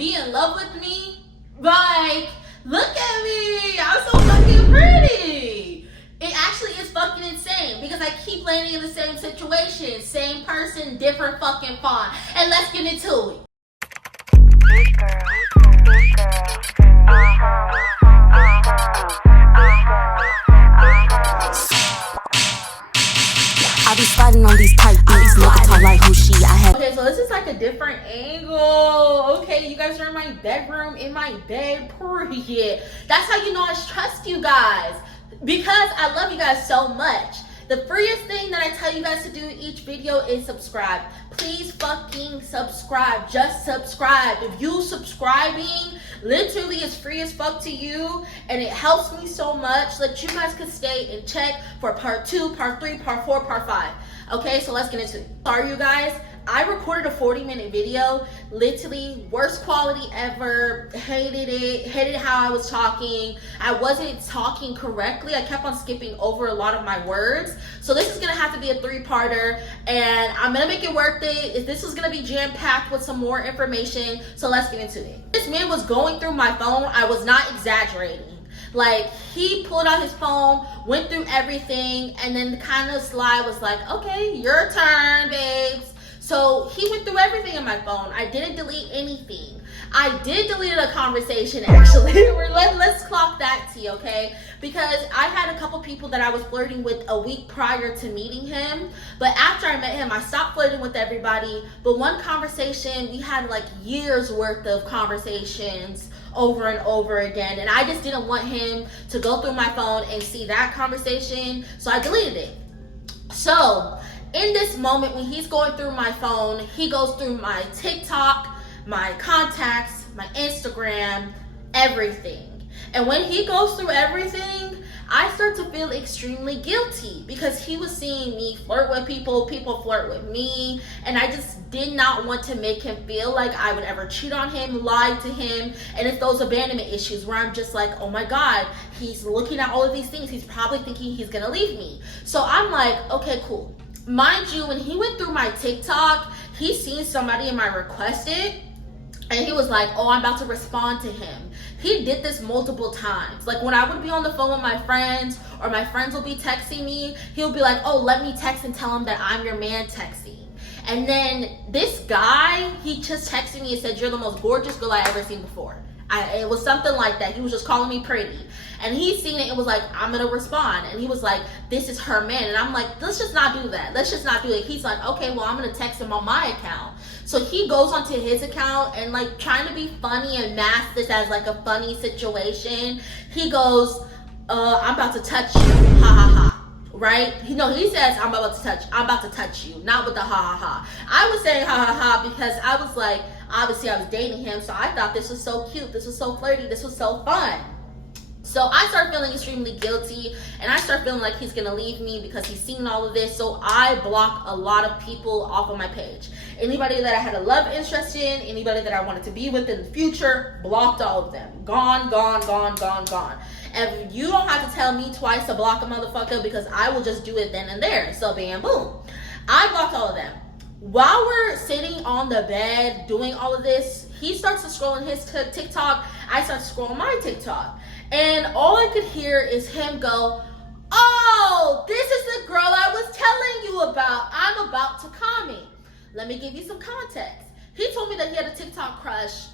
be in love with me? Like, look at me. I'm so fucking pretty. It actually is fucking insane because I keep landing in the same situation. Same person, different fucking font. And let's get into it. I be sliding on these tight beats, nigga talk like who she. I had. Okay, so this is like a different angle. Okay, you guys are in my bedroom, in my bed, period. That's how you know I trust you guys. Because I love you guys so much. The freest thing that I tell you guys to do each video is subscribe. Please fucking subscribe. Just subscribe. If you subscribing literally is free as fuck to you, and it helps me so much that you guys can stay and check for part 2, part 3, part 4, part 5. Okay, so let's get into it. Sorry, you guys. I recorded a 40-minute video, literally worst quality ever. Hated how I was talking. I wasn't talking correctly. I kept on skipping over a lot of my words. So this is gonna have to be a 3-parter, and I'm gonna make it worth it. This is gonna be jam-packed with some more information, so let's get into it. This man was going through my phone. I was not exaggerating. Like, he pulled out his phone, went through everything, and then kind of sly was like, okay, your turn, babes. So he went through everything on my phone. I didn't delete anything. I did delete a conversation, actually. Let's clock that T, okay? Because I had a couple people that I was flirting with a week prior to meeting him. But after I met him, I stopped flirting with everybody. But one conversation, we had like years worth of conversations over and over again. And I just didn't want him to go through my phone and see that conversation. So I deleted it. So in this moment, when he's going through my phone, he goes through my TikTok, my contacts, my Instagram, everything. And when he goes through everything, I start to feel extremely guilty because he was seeing me flirt with people flirt with me, and I just did not want to make him feel like I would ever cheat on him, lie to him, and it's those abandonment issues where I'm just like, oh my God, he's looking at all of these things, he's probably thinking he's gonna leave me. So I'm like, okay, cool. Mind you, when he went through my TikTok, he seen somebody in my requested, and he was like, oh, I'm about to respond to him. He did this multiple times. Like, when I would be on the phone with my friends, or my friends will be texting me, he'll be like, oh, let me text and tell him that I'm your man texting. And then this guy, he just texted me and said, you're the most gorgeous girl I ever seen before. It was something like that. He was just calling me pretty. And he seen it and was like, I'm going to respond. And he was like, this is her man. And I'm like, let's just not do that. Let's just not do it. He's like, okay, well, I'm going to text him on my account. So he goes onto his account and like trying to be funny and mask this as like a funny situation. He goes, I'm about to touch you. Ha ha ha. Right? He says, I'm about to touch you. Not with the ha ha ha. I was saying ha ha ha because I was like, obviously I was dating him, so I thought this was so cute, this was so flirty, this was so fun. So I start feeling extremely guilty, and I start feeling like he's gonna leave me because he's seen all of this. So I blocked a lot of people off of my page. Anybody that I had a love interest in, anybody that I wanted to be with in the future, blocked all of them. Gone, gone, gone, gone, gone. And you don't have to tell me twice to block a motherfucker because I will just do it then and there. So bam, boom. I blocked all of them. While we're sitting on the bed doing all of this, he starts to scroll in his TikTok. I start to scroll on my TikTok. And all I could hear is him go, oh, this is the girl I was telling you about. I'm about to comment. Let me give you some context. He told me that he had a TikTok crush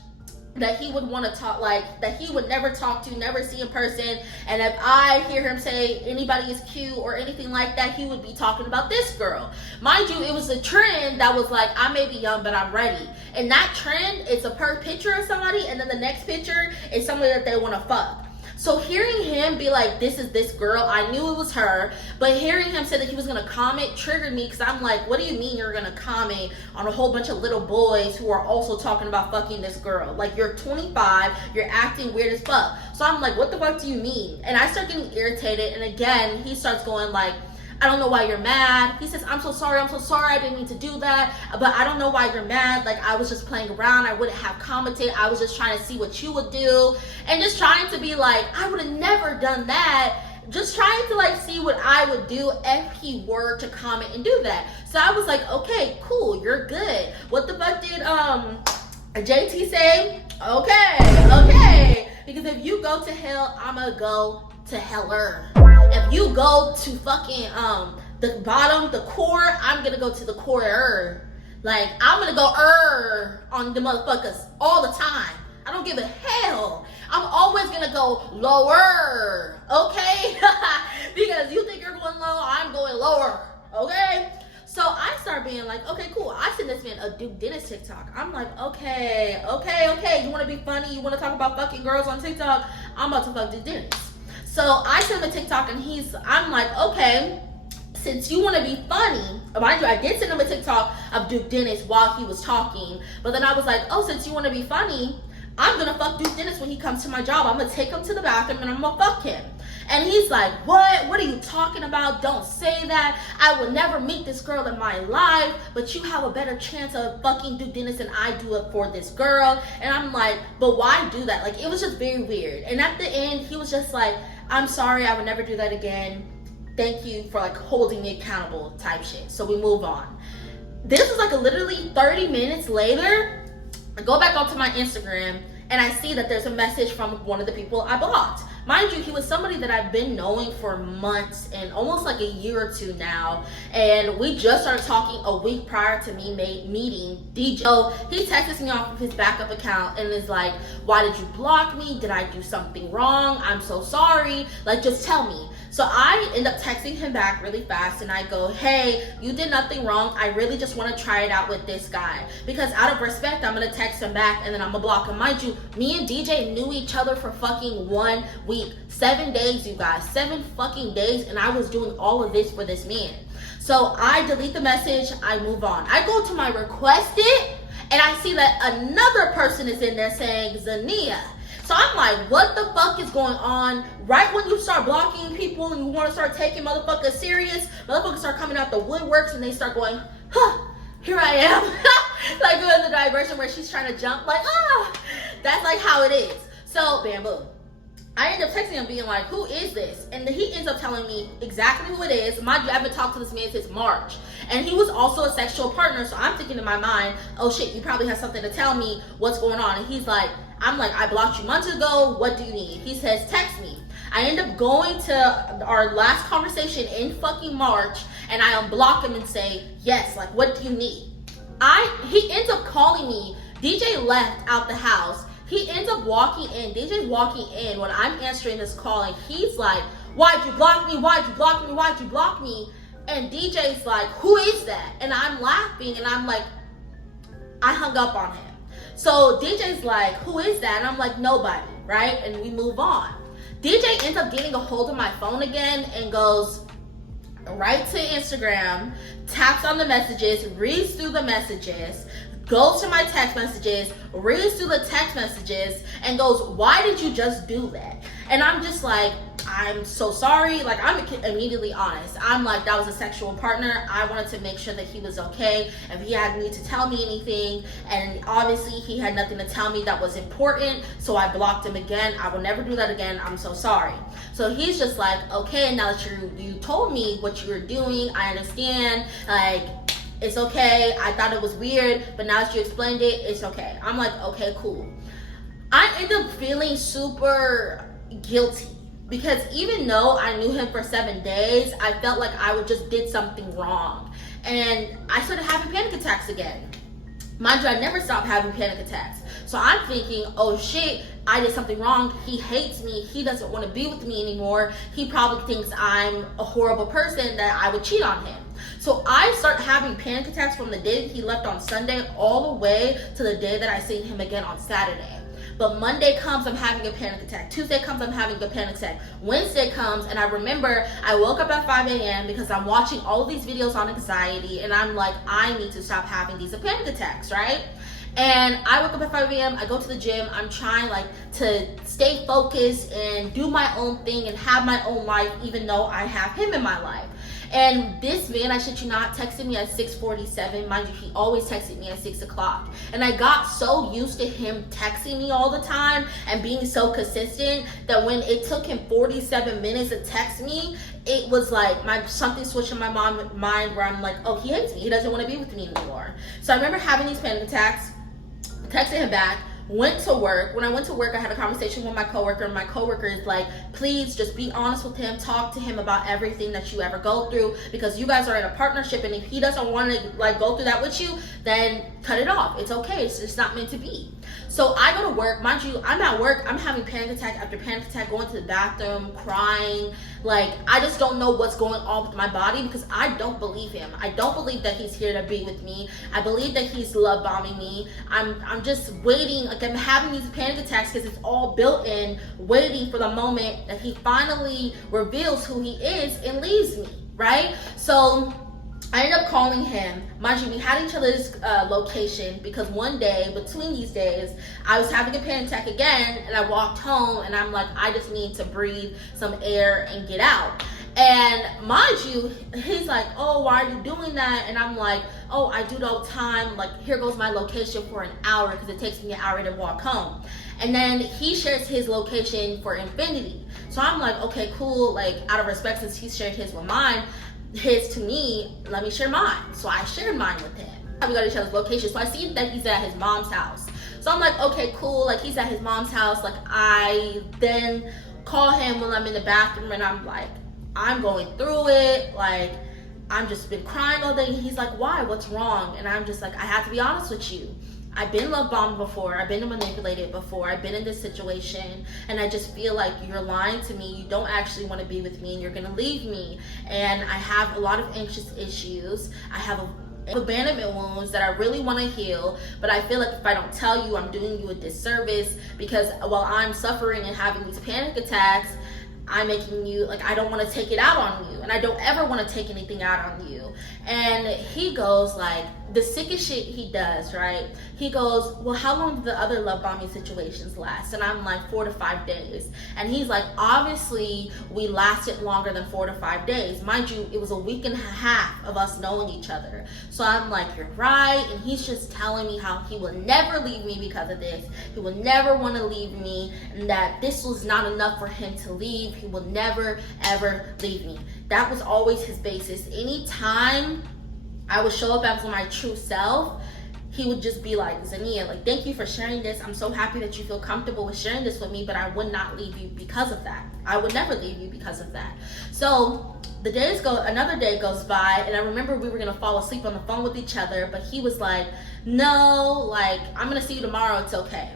that he would want to talk, like, that he would never talk to, never see in person. And if I hear him say anybody is cute or anything like that, he would be talking about this girl. Mind you, it was a trend that was like, I may be young, but I'm ready. And that trend, it's a picture of somebody, and then the next picture is somebody that they want to fuck. So hearing him be like, this is this girl, I knew it was her, but hearing him say that he was gonna comment triggered me because I'm like, what do you mean you're gonna comment on a whole bunch of little boys who are also talking about fucking this girl? Like, you're 25, you're acting weird as fuck. So I'm like, what the fuck do you mean? And I start getting irritated, and again, he starts going like, I don't know why you're mad. He says, I'm so sorry, I didn't mean to do that, but I don't know why you're mad. Like, I was just playing around, I wouldn't have commented, I was just trying to see what you would do, and just trying to be like, I would have never done that. Just trying to like see what I would do if he were to comment and do that. So I was like, okay, cool, you're good. What the fuck did JT say? Okay. Because if you go to hell, I'ma go to heller. If you go to fucking the bottom, the core, I'm gonna go to the core. Like, I'm gonna go on the motherfuckers all the time. I don't give a hell. I'm always gonna go lower, okay? Because you think you're going low, I'm going lower, okay? So I start being like, okay, cool. I send this man a Duke Dennis TikTok. I'm like, okay. You want to be funny? You want to talk about fucking girls on TikTok? I'm about to fuck Duke Dennis. So I send him a TikTok, and I'm like, okay, since you want to be funny, mind you, I did send him a TikTok of Duke Dennis while he was talking, but then I was like, oh, since you want to be funny, I'm gonna fuck Duke Dennis when he comes to my job. I'm gonna take him to the bathroom and I'm gonna fuck him. And he's like, what? What are you talking about? Don't say that. I will never meet this girl in my life, but you have a better chance of fucking Duke Dennis than I do it for this girl. And I'm like, but why do that? Like, it was just very weird. And at the end, he was just like, I'm sorry, I would never do that again. Thank you for like holding me accountable type shit. So we move on. This is like literally 30 minutes later. I go back onto my Instagram and I see that there's a message from one of the people I blocked. Mind you, he was somebody that I've been knowing for months and almost like a year or two now. And we just started talking a week prior to me meeting DJ. So he texts me off of his backup account and is like, why did you block me? Did I do something wrong? I'm so sorry. Like, just tell me. So I end up texting him back really fast and I go, hey, you did nothing wrong. I really just want to try it out with this guy. Because out of respect, I'm going to text him back and then I'm going to block him. Mind you, me and DJ knew each other for fucking 1 week. 7 days, you guys. 7 fucking days. And I was doing all of this for this man. So I delete the message. I move on. I go to my requested and I see that another person is in there saying Zania. So I'm like, what the fuck is going on? Right when you start blocking people and you want to start taking motherfuckers serious, motherfuckers start coming out the woodworks and they start going, here I am. Like doing the diversion where she's trying to jump, like, that's like how it is. So, bam, boom. I end up texting him being like, who is this? And he ends up telling me exactly who it is. Mind you, I haven't talked to this man since March. And he was also a sexual partner. So I'm thinking in my mind, oh shit, you probably have something to tell me what's going on. And he's like, I'm like, I blocked you months ago. What do you need? He says, text me. I end up going to our last conversation in fucking March and I unblock him and say, yes, like, what do you need? He ends up calling me. DJ left out the house. He ends up walking in. DJ's walking in when I'm answering this call and he's like, why'd you block me? Why'd you block me? Why'd you block me? And DJ's like, who is that? And I'm laughing and I'm like, I hung up on him. So DJ's like, who is that? And I'm like, nobody, right? And we move on. DJ ends up getting a hold of my phone again and goes right to Instagram, taps on the messages, reads through the messages, goes to my text messages, reads through the text messages, and goes, why did you just do that? And I'm just like, I'm so sorry. Like, I'm immediately honest. I'm like, that was a sexual partner. I wanted to make sure that he was okay. If he had need to tell me anything, and obviously he had nothing to tell me that was important, so I blocked him again. I will never do that again. I'm so sorry. So he's just like, okay, now that you told me what you were doing, I understand. Like, it's okay. I thought it was weird, but now that you explained it, it's okay. I'm like, okay, cool. I end up feeling super guilty because even though I knew him for 7 days, I felt like I just did something wrong. And I started having panic attacks again. Mind you, I never stopped having panic attacks. So I'm thinking, oh shit, I did something wrong. He hates me. He doesn't want to be with me anymore. He probably thinks I'm a horrible person, that I would cheat on him. So I start having panic attacks from the day that he left on Sunday all the way to the day that I seen him again on Saturday. But Monday comes, I'm having a panic attack. Tuesday comes, I'm having a panic attack. Wednesday comes, and I remember I woke up at 5 a.m. because I'm watching all of these videos on anxiety, and I'm like, I need to stop having these panic attacks, right? And I woke up at 5 a.m., I go to the gym, I'm trying like to stay focused and do my own thing and have my own life, even though I have him in my life. And this man, I shit you not, texted me at 6:47. Mind you, he always texted me at 6 o'clock. And I got so used to him texting me all the time and being so consistent that when it took him 47 minutes to text me, it was like something switched in my mind where I'm like, oh, he hates me. He doesn't want to be with me anymore. So I remember having these panic attacks, texting him back, went to work. When I went to work, I had a conversation with my coworker, and my coworker is like, please just be honest with him, talk to him about everything that you ever go through, because you guys are in a partnership, and if he doesn't want to like go through that with you, then cut it off. It's okay. It's just not meant to be. So I go to work. Mind you, I'm at work. I'm having panic attack after panic attack, going to the bathroom, crying. Like, I just don't know what's going on with my body, because I don't believe him. I don't believe that he's here to be with me. I believe that he's love bombing me. I'm just waiting. Like, I'm having these panic attacks because it's all built in, waiting for the moment that he finally reveals who he is and leaves me, right? So I ended up calling him. Mind you, we had each other's location, because one day, between these days, I was having a panic attack again, and I walked home, and I'm like, I just need to breathe some air and get out. And mind you, he's like, oh, why are you doing that? And I'm like, oh, I do it all the time. Like, here goes my location for an hour, because it takes me an hour to walk home. And then he shares his location for infinity. So I'm like, okay, cool. Like, out of respect, since he shared his with mine, his to me, let me share mine. So I shared mine with him. We got each other's location. So I see that he's at his mom's house. So I'm like, okay, cool. Like, he's at his mom's house. Like, I then call him when I'm in the bathroom, and I'm like, I'm going through it. Like, I'm just been crying all day. He's like, why? What's wrong? And I'm just like, I have to be honest with you. I've been love bombed before. I've been manipulated before. I've been in this situation, and I just feel like you're lying to me. You don't actually want to be with me, and you're going to leave me. And I have a lot of anxious issues. I have abandonment wounds that I really want to heal, but I feel like if I don't tell you, I'm doing you a disservice, because while I'm suffering and having these panic attacks, I'm making you, like, I don't want to take it out on you, and I don't ever want to take anything out on you. And he goes, like, the sickest shit he does, right? He goes, well, how long did the other love bombing situations last? And I'm like, 4 to 5 days. And he's like, obviously we lasted longer than 4 to 5 days. Mind you, it was a week and a half of us knowing each other. So I'm like, you're right. And he's just telling me how he will never leave me because of this. He will never want to leave me, and that this was not enough for him to leave. He will never, ever leave me. That was always his basis. Anytime I would show up as my true self, he would just be like, Zania, like, thank you for sharing this. I'm so happy that you feel comfortable with sharing this with me, but I would not leave you because of that. I would never leave you because of that. So the days go, another day goes by, and I remember we were gonna fall asleep on the phone with each other, but he was like, no, like, I'm gonna see you tomorrow, it's okay.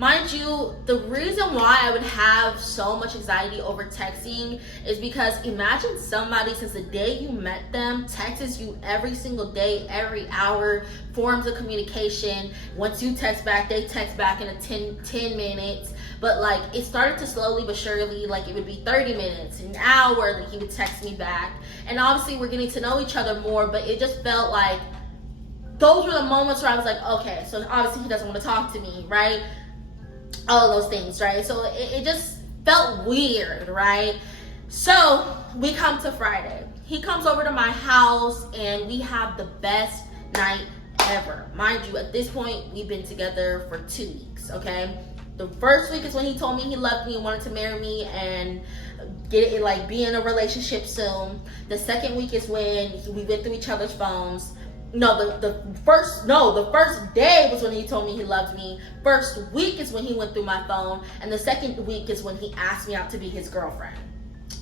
Mind you, the reason why I would have so much anxiety over texting is because imagine somebody, since the day you met them, texts you every single day, every hour, forms of communication. Once you text back, they text back in a 10 minutes. But like, it started to slowly but surely, like, it would be 30 minutes, an hour that he would text me back. And obviously we're getting to know each other more, but it just felt like those were the moments where I was like, okay, so obviously he doesn't want to talk to me, right? All of those things, right? So it just felt weird, right? So we come to Friday. He comes over to my house, and we have the best night ever. Mind you, at this point, we've been together for 2 weeks, okay? The first week is when he told me he loved me and wanted to marry me and get it, like, be in a relationship soon. The second week is when we went through each other's phones. The first day was when he told me he loved me. First week is when he went through my phone, and the second week is when he asked me out to be his girlfriend.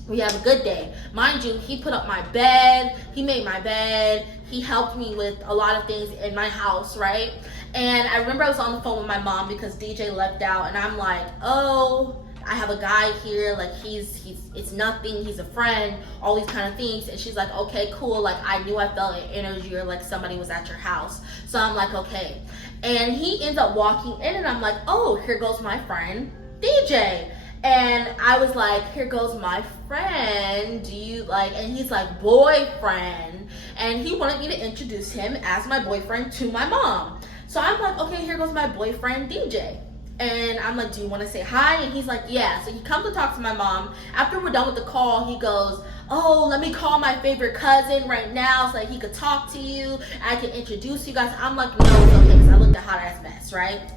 We have a good day. Mind you, he put up my bed, he made my bed, he helped me with a lot of things in my house, right? And I remember I was on the phone with my mom because DJ left out, and I'm like, oh, I have a guy here, like, it's nothing, he's a friend, all these kind of things. And she's like, okay, cool. Like, I knew I felt an energy, or like somebody was at your house. So I'm like, okay. And he ends up walking in, and I'm like, oh, here goes my friend DJ. And I was like, here goes my friend, do you like, and he's like, boyfriend. And he wanted me to introduce him as my boyfriend to my mom. So I'm like, okay, here goes my boyfriend DJ. And I'm like, do you want to say hi? And he's like, yeah. So he comes to talk to my mom. After we're done with the call, he goes, oh, let me call my favorite cousin right now so that he could talk to you. I can introduce you guys. I'm like, no, it's okay, because I looked a hot ass mess, right?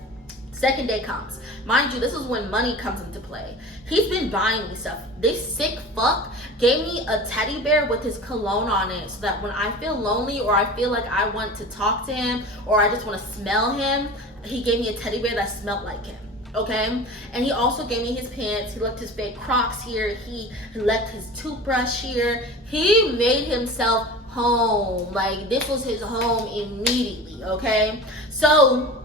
Second day comes. Mind you, this is when money comes into play. He's been buying me stuff. This sick fuck gave me a teddy bear with his cologne on it, so that when I feel lonely, or I feel like I want to talk to him, or I just want to smell him, he gave me a teddy bear that smelled like him. Okay, and he also gave me his pants. He left his fake Crocs here. He left his toothbrush here. He made himself home. Like, this was his home immediately. Okay, so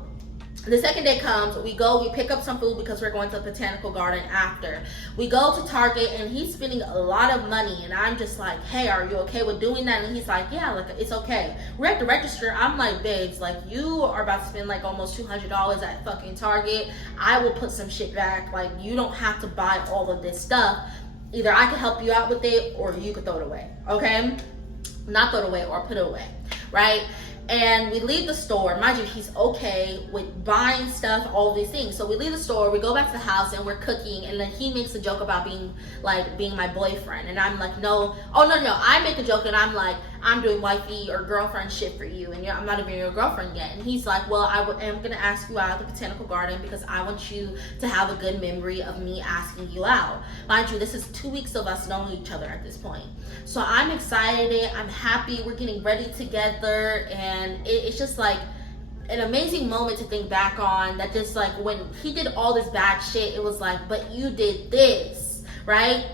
the second day comes, we pick up some food because we're going to the botanical garden after. We go to Target and he's spending a lot of money, and I'm just like, hey, are you okay with doing that? And he's like, yeah, like, it's okay. We're at the register. I'm like, babes, like, you are about to spend like almost $200 at fucking Target. I will put some shit back. Like, you don't have to buy all of this stuff. Either I can help you out with it or you could throw it away. Okay? Not throw it away, or put it away, right? And we leave the store. Mind you, he's okay with buying stuff, all these things. So we leave the store, we go back to the house, and we're cooking. And then he makes a joke about being my boyfriend. And I'm like, no. Oh, no. I make a joke, and I'm like, I'm doing wifey or girlfriend shit for you, and I'm not even your girlfriend yet. And he's like, well, I am going to ask you out at the botanical garden because I want you to have a good memory of me asking you out. Mind you, this is 2 weeks of us knowing each other at this point. So I'm excited. I'm happy. We're getting ready together, and it's just like an amazing moment to think back on. That just like when he did all this bad shit, it was like, but you did this, right?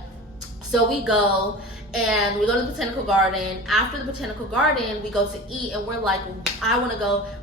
So we go. And we go to the botanical garden. After the botanical garden, we go to eat, and we're like,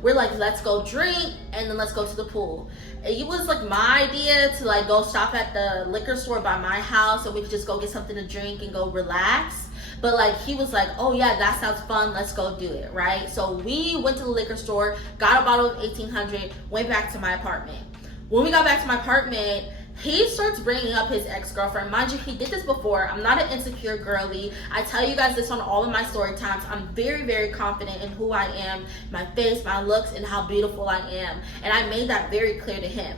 we're like, let's go drink, and then let's go to the pool. It was like my idea to like go stop at the liquor store by my house, so we could just go get something to drink and go relax. But like, he was like, oh yeah, that sounds fun, let's go do it, right? So we went to the liquor store, got a bottle of 1800, went back to my apartment. When we got back to my apartment, he starts bringing up his ex-girlfriend. Mind you, he did this before. I'm not an insecure girly. I tell you guys this on all of my story times. I'm very, very confident in who I am, my face, my looks, and how beautiful I am. And I made that very clear to him.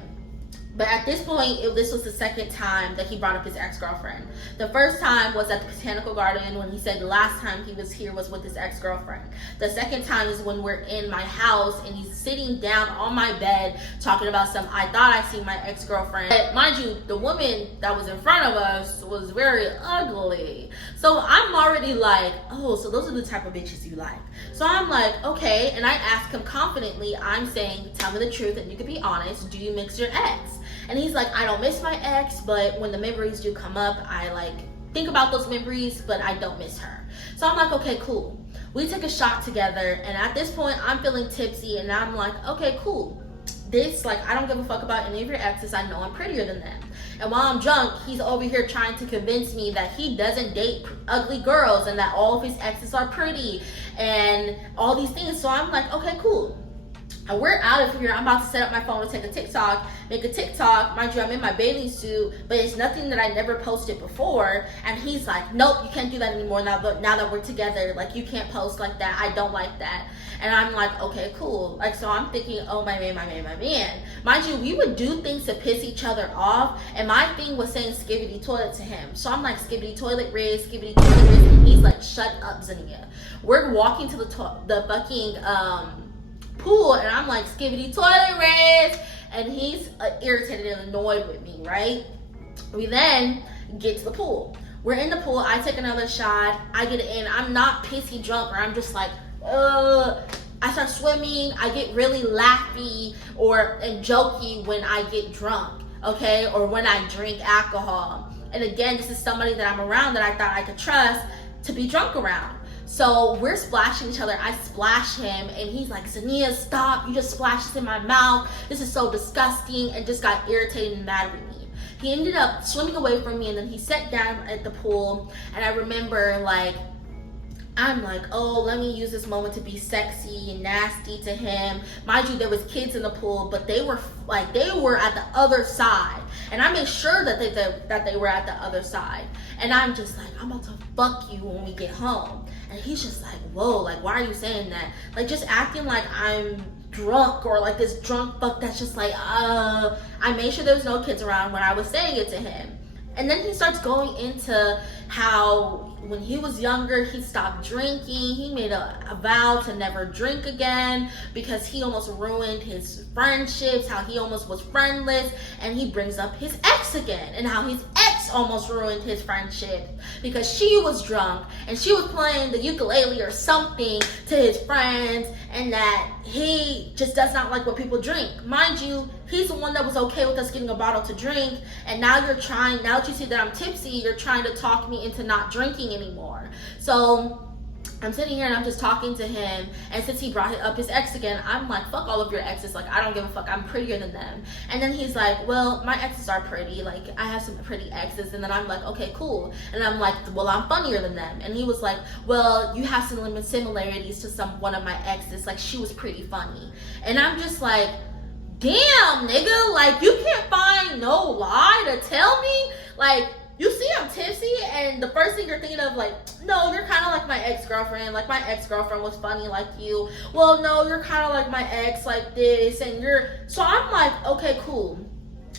But at this point, this was the second time that he brought up his ex-girlfriend. The first time was at the botanical garden when he said the last time he was here was with his ex-girlfriend. The second time is when we're in my house and he's sitting down on my bed talking about I thought I seen my ex-girlfriend. But mind you, the woman that was in front of us was very ugly. So I'm already like, oh, so those are the type of bitches you like. So I'm like, okay. And I ask him confidently, I'm saying, tell me the truth and you can be honest. Do you miss your ex? And he's like, I don't miss my ex, but when the memories do come up, I like think about those memories, but I don't miss her. So I'm like, okay, cool. We take a shot together, and at this point, I'm feeling tipsy, and I'm like, okay, cool. This, like, I don't give a fuck about any of your exes. I know I'm prettier than them. And while I'm drunk, he's over here trying to convince me that he doesn't date ugly girls and that all of his exes are pretty and all these things. So I'm like, okay, cool. And we're out of here. I'm about to set up my phone to take a TikTok, make a TikTok. Mind you, I'm in my bathing suit, but it's nothing that I never posted before. And he's like, nope, you can't do that anymore now that we're together. Like, you can't post like that. I don't like that. And I'm like, okay, cool. Like, so I'm thinking, oh, my man. Mind you, we would do things to piss each other off. And my thing was saying skibbity toilet to him. So I'm like, skibbity toilet Riz, skibbity toilet Riz. And he's like, shut up, Zinnia. We're walking to the fucking pool, and I'm like, skibbity toilet Riz. And he's irritated and annoyed with me, right? We then get to the pool. We're in the pool. I take another shot. I get in. I'm not pissy drunk, or I'm just like, I start swimming. I get really laughy and jokey when I get drunk, okay? Or when I drink alcohol. And again, this is somebody that I'm around that I thought I could trust to be drunk around. So we're splashing each other. I splash him, and he's like, Zania, stop. You just splashed this in my mouth. This is so disgusting, and just got irritated and mad with me. He ended up swimming away from me, and then he sat down at the pool, and I remember, like, I'm like, oh, let me use this moment to be sexy and nasty to him. Mind you, there was kids in the pool, but they were at the other side. And I made sure that they were at the other side. And I'm just like, I'm about to fuck you when we get home. And he's just like, whoa, like, why are you saying that? Like, just acting like I'm drunk, or like this drunk fuck that's just like, I made sure there was no kids around when I was saying it to him. And then he starts going into how when he was younger, he stopped drinking. He made a vow to never drink again because he almost ruined his friendships, how he almost was friendless. And he brings up his ex again and how his ex almost ruined his friendship because she was drunk and she was playing the ukulele or something to his friends, and that he just does not like what people drink. Mind you, he's the one that was okay with us getting a bottle to drink, and now that you see that I'm tipsy, you're trying to talk me into not drinking anymore. So I'm sitting here and I'm just talking to him, and since he brought up his ex again, I'm like, fuck all of your exes, like I don't give a fuck, I'm prettier than them. And then he's like, well, my exes are pretty, like I have some pretty exes. And then I'm like, okay, cool. And I'm like, well, I'm funnier than them. And he was like, well, you have some similarities to one of my exes, like she was pretty funny. And I'm just like, damn, nigga, like you can't find no lie to tell me, like you see I'm tipsy, and the first thing you're thinking of, like, no, you're kind of like my ex-girlfriend. Like, my ex-girlfriend was funny like you. Well, no, you're kind of like my ex, like this, and so I'm like, okay, cool.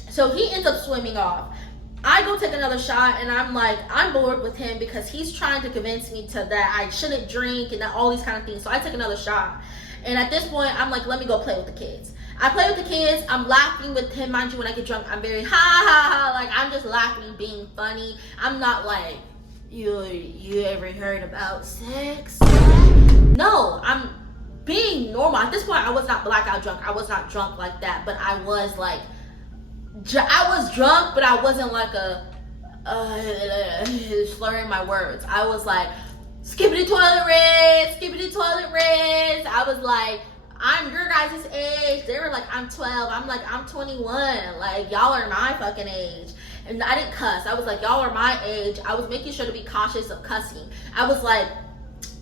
So he ends up swimming off. I go take another shot, and I'm like, I'm bored with him because he's trying to convince me that I shouldn't drink and all these kind of things. So I take another shot. And at this point, I'm like, let me go play with the kids. I play with the kids. I'm laughing with him. Mind you, when I get drunk, I'm very ha ha ha. Like, I'm just laughing, being funny. I'm not like, you ever heard about sex? No, I'm being normal. At this point, I was not blackout drunk. I was not drunk like that. But I was like, I was drunk, but I wasn't like slurring my words. I was like, skippity toilet rinse, skippity toilet rinse. I was like, I'm your guys' age. They were like, I'm 12. I'm like, I'm 21. Like, y'all are my fucking age. And I didn't cuss. I was like, y'all are my age. I was making sure to be cautious of cussing. I was like,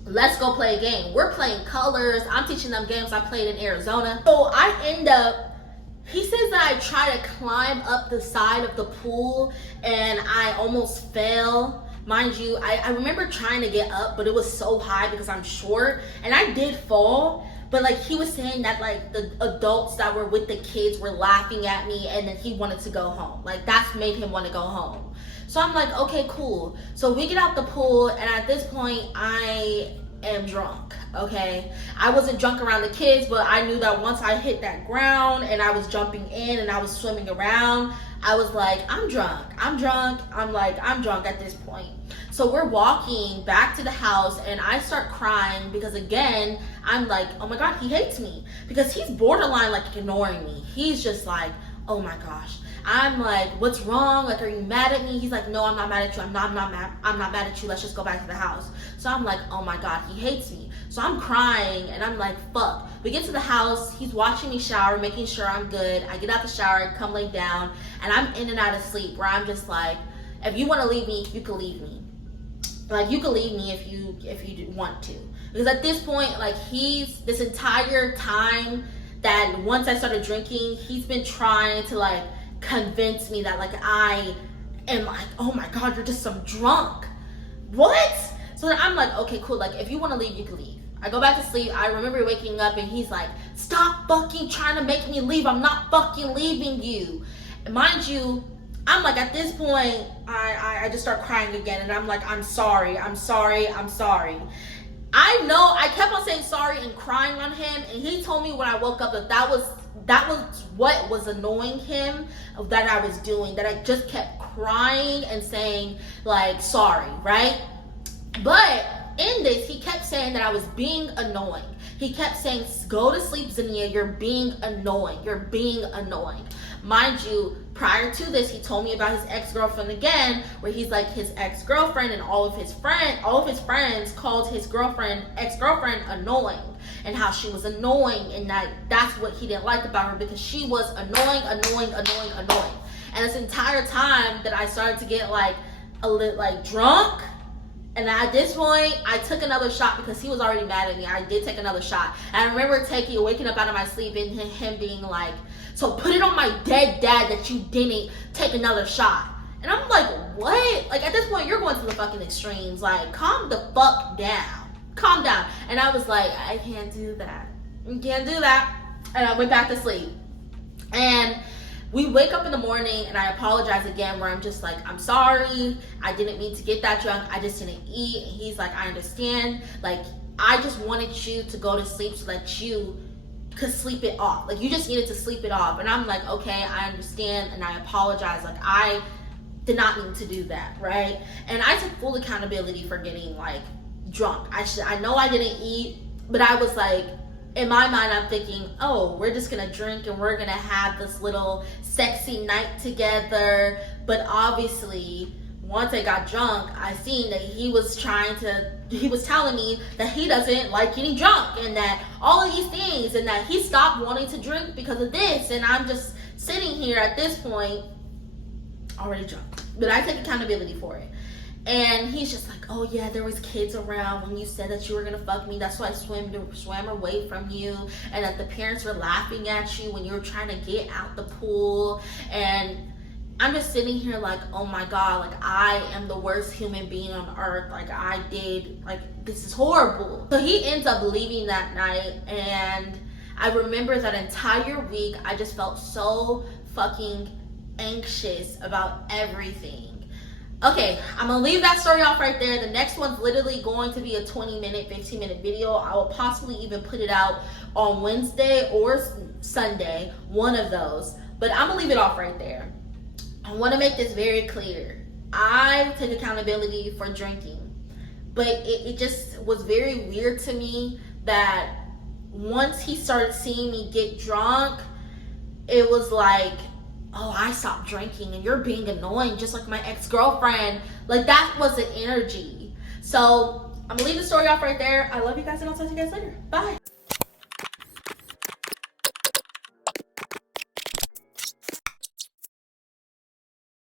let's go play a game. We're playing colors. I'm teaching them games I played in Arizona. So I end up, he says that I try to climb up the side of the pool and I almost fell. Mind you, I remember trying to get up, but it was so high because I'm short, and I did fall. But like, he was saying that like the adults that were with the kids were laughing at me, and then he wanted to go home. Like, that's made him want to go home. So I'm like, okay, cool. So we get out the pool, and at this point I am drunk. Okay, I wasn't drunk around the kids, but I knew that once I hit that ground and I was jumping in and I was swimming around, I was like, I'm drunk. I'm drunk at this point. So we're walking back to the house, and I start crying because, again, I'm like, oh my God, he hates me. Because he's borderline like ignoring me. He's just like, oh my gosh. I'm like, what's wrong? Like, are you mad at me? He's like, no, I'm not mad at you. I'm not mad at you. Let's just go back to the house. So I'm like, oh my God, he hates me. So I'm crying, and I'm like, fuck. We get to the house. He's watching me shower, making sure I'm good. I get out the shower, come lay down, and I'm in and out of sleep where I'm just like, if you want to leave me, you can leave me. Like, you can leave me if you want to. Because at this point, like, this entire time that once I started drinking, he's been trying to like convince me that like I am like, oh my God, you're just some drunk. What? So then I'm like, okay, cool. Like, if you want to leave, you can leave. I go back to sleep. I remember waking up, and he's like, stop fucking trying to make me leave. I'm not fucking leaving you. And mind you, I'm like, at this point, I just start crying again, and I'm like, I'm sorry. I know I kept on saying sorry and crying on him, and he told me when I woke up that was what was annoying him that I was doing, that I just kept crying and saying like sorry, right? But in this, he kept saying that I was being annoying. He kept saying, go to sleep, Zinnia, you're being annoying. Mind you, prior to this, he told me about his ex-girlfriend again, where he's like, his ex-girlfriend and all of his friends called his ex-girlfriend annoying, and how she was annoying, and that's what he didn't like about her, because she was annoying. And this entire time that I started to get like a little like drunk, and at this point, I took another shot because he was already mad at me. I did take another shot. And I remember waking up out of my sleep and him being like, so put it on my dead dad that you didn't take another shot. And I'm like, what? Like, at this point, you're going to the fucking extremes. Like, calm the fuck down. Calm down. And I was like, I can't do that. You can't do that. And I went back to sleep. And we wake up in the morning, and I apologize again, where I'm just like, I'm sorry. I didn't mean to get that drunk. I just didn't eat. And he's like, I understand. Like, I just wanted you to go to sleep so that you could sleep it off. Like, you just needed to sleep it off. And I'm like, okay, I understand, and I apologize. Like, did not mean to do that, right? And I took full accountability for getting like drunk. I know I didn't eat, but I was like, in my mind, I'm thinking, oh, we're just gonna drink and we're gonna have this little sexy night together. But obviously, once I got drunk, I seen that he was telling me that he doesn't like getting drunk and that all of these things, and that he stopped wanting to drink because of this. And I'm just sitting here at this point already drunk, but I take accountability for it. And he's just like, oh yeah, there was kids around when you said that you were gonna fuck me. That's why I swam away from you. And that the parents were laughing at you when you were trying to get out the pool. And I'm just sitting here like, oh my God, like I am the worst human being on earth. Like this is horrible. So he ends up leaving that night, and I remember that entire week I just felt so fucking anxious about everything. Okay, I'm gonna leave that story off right there. The next one's literally going to be a 20-minute, 15-minute video. I will possibly even put it out on Wednesday or Sunday, one of those. But I'm gonna leave it off right there. I want to make this very clear. I take accountability for drinking, but it just was very weird to me that once he started seeing me get drunk, it was like, oh, I stopped drinking and you're being annoying just like my ex-girlfriend. Like, that was the energy. So I'm gonna leave the story off right there. I love you guys, and I'll talk to you guys later. Bye.